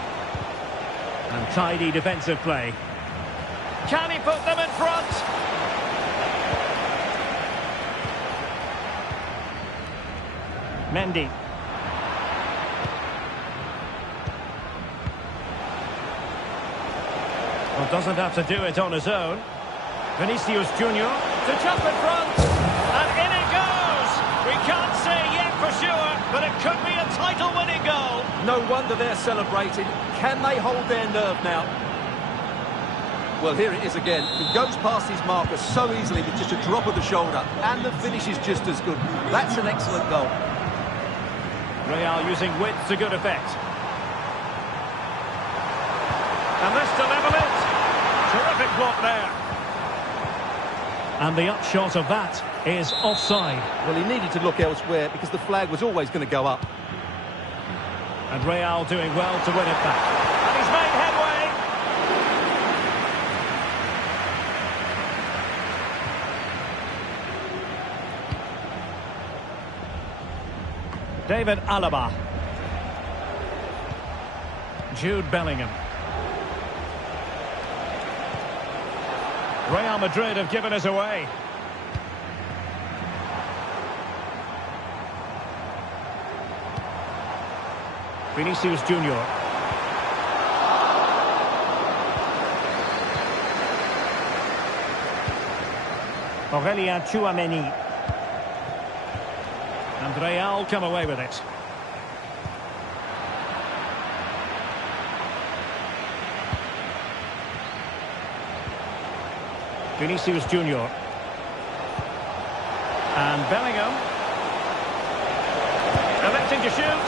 And tidy defensive play. Can he put them in front? Mendy. Well, doesn't have to do it on his own. Vinicius Junior to jump in front. And in it goes. We can't say yet for sure, but it could be a title-winning goal. No wonder they're celebrating. Can they hold their nerve now? Well, here it is again. He goes past his marker so easily with just a drop of the shoulder. And the finish is just as good. That's an excellent goal. Real using width to good effect. And this to level it. block there. And the upshot of that is offside. Well, he needed to look elsewhere because the flag was always going to go up. And Real doing well to win it back. And he's made headway. David Alaba. Jude Bellingham. Real Madrid have given us away. Vinicius Junior. Aurelien Tchouameni. And Real come away with it. Vinicius Junior. And Bellingham. Electing to shoot.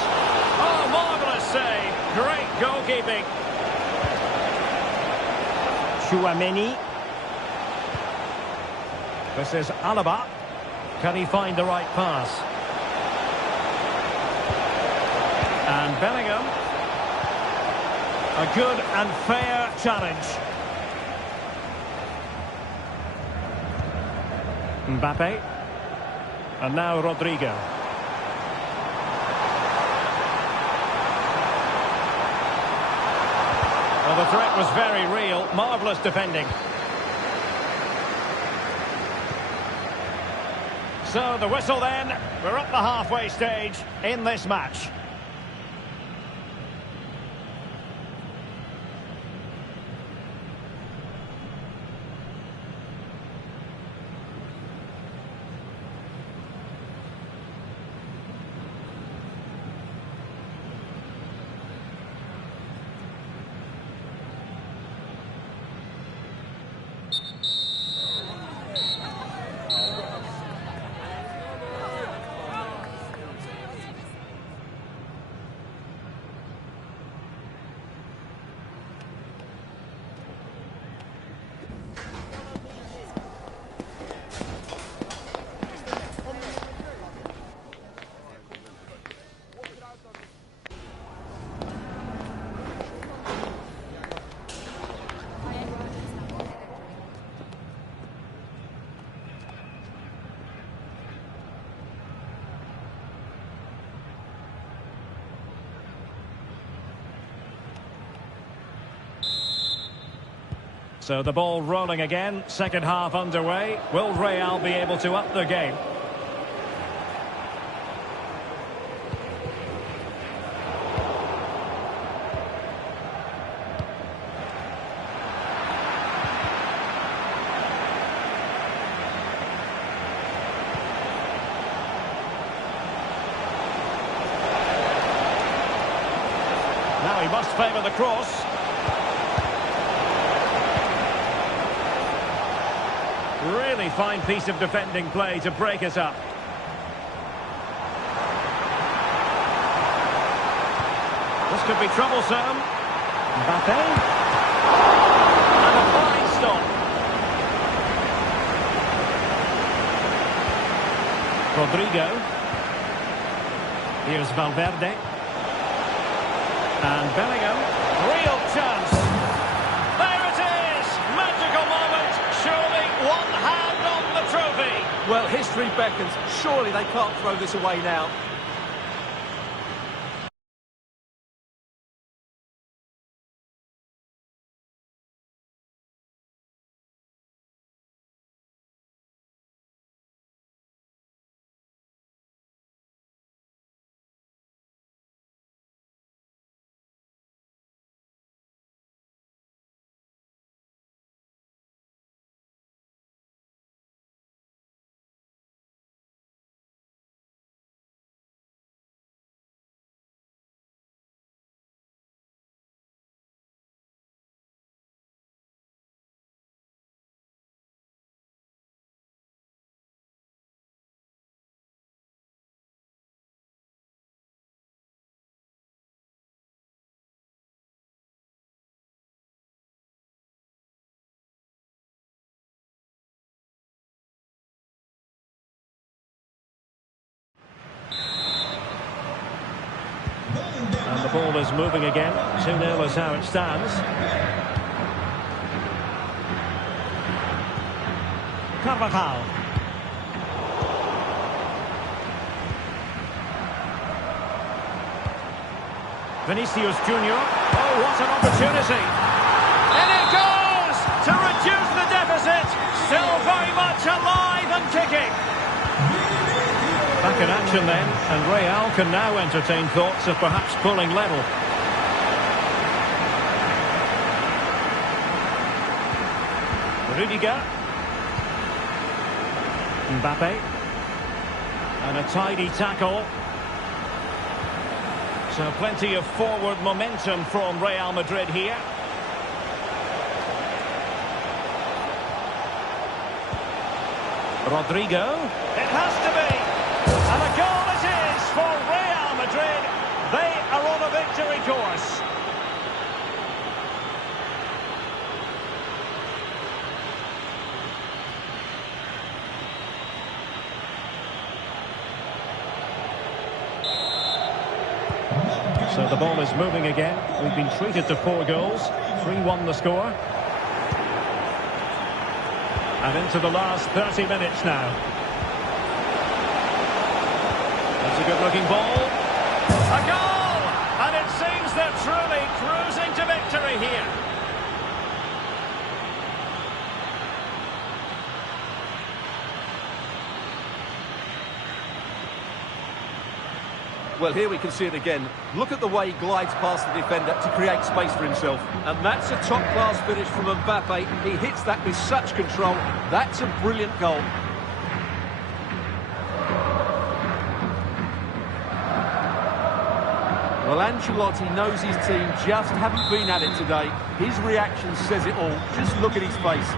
Oh, marvellous save. Great goalkeeping. Tchouameni. This is Alaba. Can he find the right pass? And Bellingham. A good and fair challenge. Mbappe. And now Rodrigo. Well, the threat was very real. Marvellous defending. So the whistle then. We're at the halfway stage in this match. So the ball rolling again, second half underway. Will Real be able to up the game? Now he must favour the cross. Really fine piece of defending play to break us up. This could be troublesome. Mbappe. And a fine stop. Rodrigo. Here's Valverde. And Bellingham. Real chance. There it is! Magical moment. Surely one hand on the trophy. Well, history beckons. Surely they can't throw this away now. is moving again. 2-0 is how it stands. Carvajal. Vinicius Junior. Oh, what an opportunity. And it goes to reduce the deficit. Still very much alive and kicking. Back in action then, and Real can now entertain thoughts of perhaps pulling level. Rudiger. Mbappe. And a tidy tackle. So plenty of forward momentum from Real Madrid here. Rodrigo. It has to be. And a goal it is for Real Madrid. They are on a victory course. So the ball is moving again. We've been treated to 4 goals. 3-1 the score. And into the last 30 minutes now. That's a good-looking ball. A goal! And it seems they're truly cruising to victory here. Well, here we can see it again. Look at the way he glides past the defender to create space for himself. And that's a top-class finish from Mbappe. He hits that with such control. That's a brilliant goal. Well, Ancelotti knows his team just haven't been at it today. His reaction says it all. Just look at his face.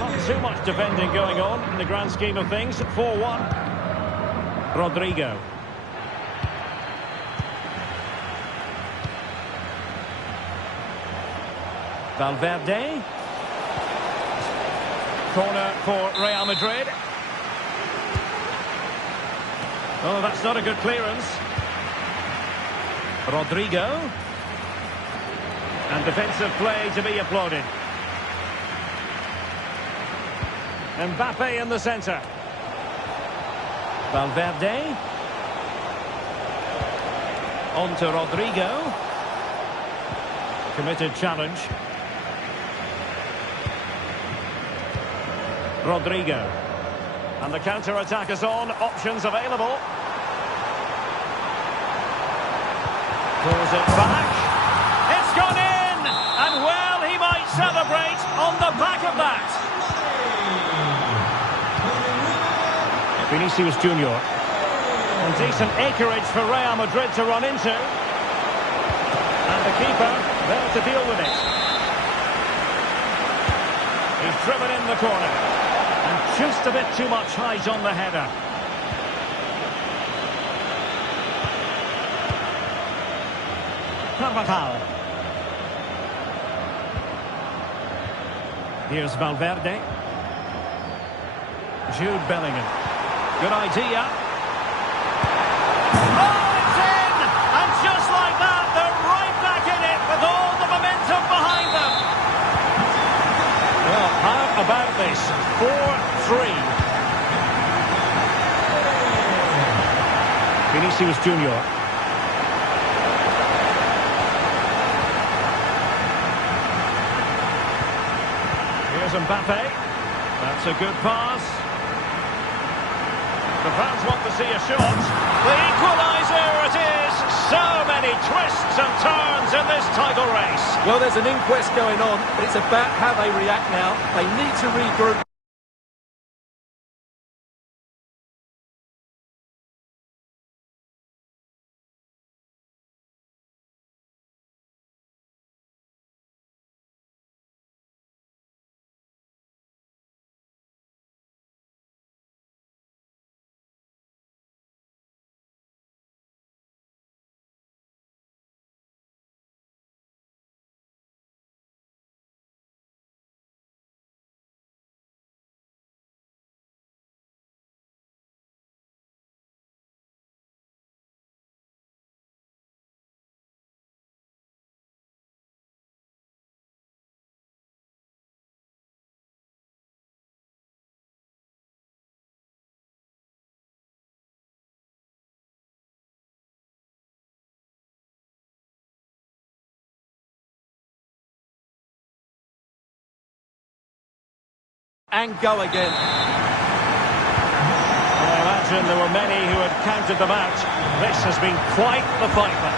Not too much defending going on in the grand scheme of things. 4-1. Rodrigo. Valverde. Corner for Real Madrid. Oh, that's not a good clearance. Rodrigo. And defensive play to be applauded. Mbappe in the centre. Valverde. On to Rodrigo. Committed challenge. Rodrigo. And the counter-attack is on. Options available. Pulls it back. It's gone in! And well, he might celebrate on the back of that. Vinicius Junior. And decent acreage for Real Madrid to run into. And the keeper there to deal with it. He's driven in the corner. And just a bit too much height on the header. Carvajal. Here's Valverde. Jude Bellingham. Good idea. Oh, it's in! And just like that, they're right back in it with all the momentum behind them. Well, how about this? 4-3. Vinicius Junior. Here's Mbappe. That's a good pass. The fans want to see a shot. The equaliser it is. So many twists and turns in this title race. Well, there's an inquest going on, but it's about how they react now. They need to regroup. and go again. I imagine there were many who had counted them out. This has been quite the fight back.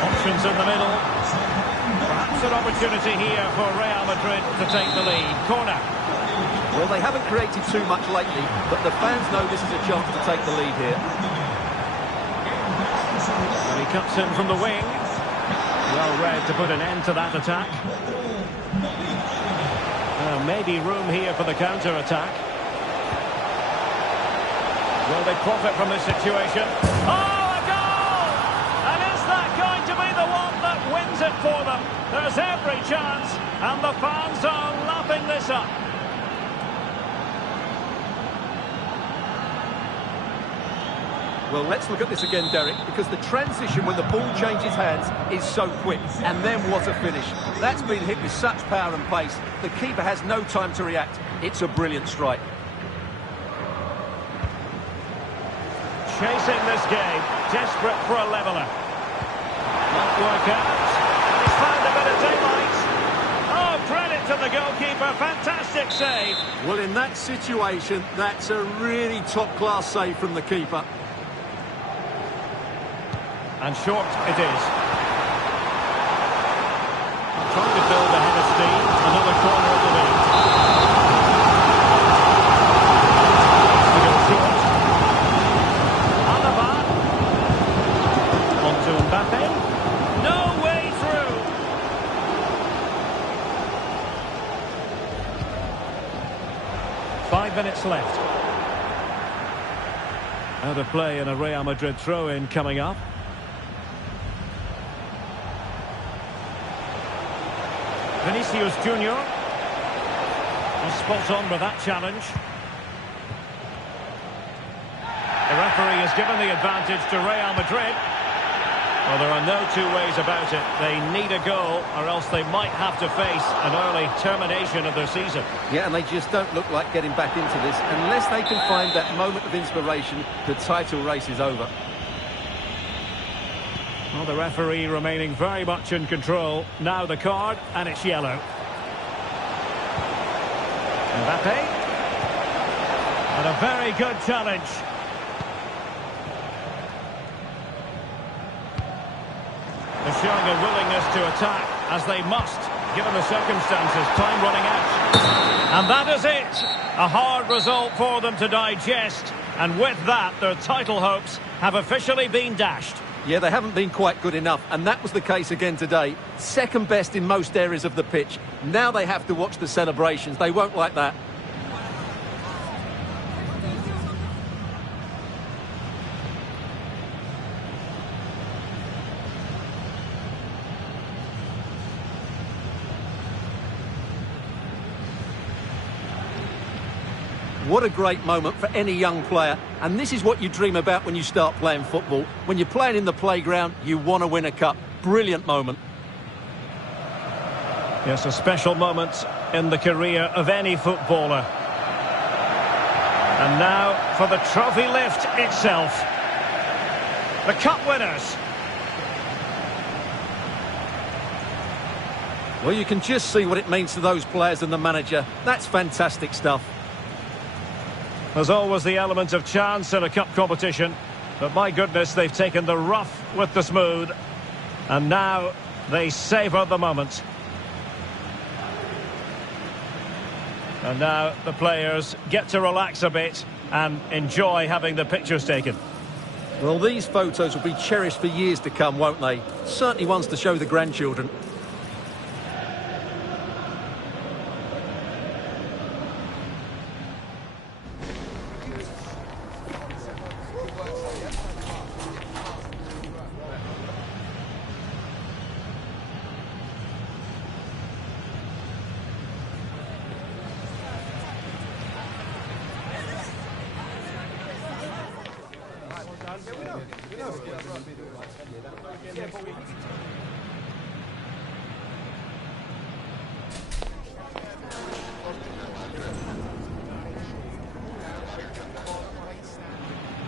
Options in the middle. Perhaps an opportunity here for Real Madrid to take the lead. Corner. Well, they haven't created too much lately, but the fans know this is a chance to take the lead here. And he cuts in from the wing. Well read to put an end to that attack. Maybe room here for the counter-attack. Will they profit from this situation? Oh, a goal! And is that going to be the one that wins it for them? There's every chance, and the fans are lapping this up. Well, let's look at this again, Derek, because the transition when the ball changes hands is so quick. And then what a finish. That's been hit with such power and pace. The keeper has no time to react. It's a brilliant strike. Chasing this game, desperate for a leveller. Won't work out. He's found a bit of daylight. Oh, credit to the goalkeeper. Fantastic save. Well, in that situation, that's a really top-class save from the keeper. And short it is. Trying to build ahead of steam. Another corner at the lead. To go short. Alaba. On to Mbappe. No way through. Five minutes left. Out of play and a Real Madrid throw-in coming up. Vinicius Junior was spot on with that challenge. The referee has given the advantage to Real Madrid. Well, there are no two ways about it. They need a goal, or else they might have to face an early termination of their season. Yeah, and they just don't look like getting back into this. Unless they can find that moment of inspiration, the title race is over. Well, the referee remaining very much in control. Now the card, and it's yellow. Mbappe. And a very good challenge. They're showing a willingness to attack, as they must, given the circumstances. Time running out. And that is it. A hard result for them to digest. And with that, their title hopes have officially been dashed. Yeah, they haven't been quite good enough, and that was the case again today. Second best in most areas of the pitch. Now they have to watch the celebrations. They won't like that. What a great moment for any young player. And this is what you dream about when you start playing football. When you're playing in the playground, you want to win a cup. Brilliant moment. Yes, a special moment in the career of any footballer. And now for the trophy lift itself. The cup winners. Well, you can just see what it means to those players and the manager. That's fantastic stuff. There's always the element of chance in a cup competition, but my goodness, they've taken the rough with the smooth, and now they savour the moment. And now the players get to relax a bit and enjoy having the pictures taken. Well, these photos will be cherished for years to come, won't they? Certainly ones to show the grandchildren.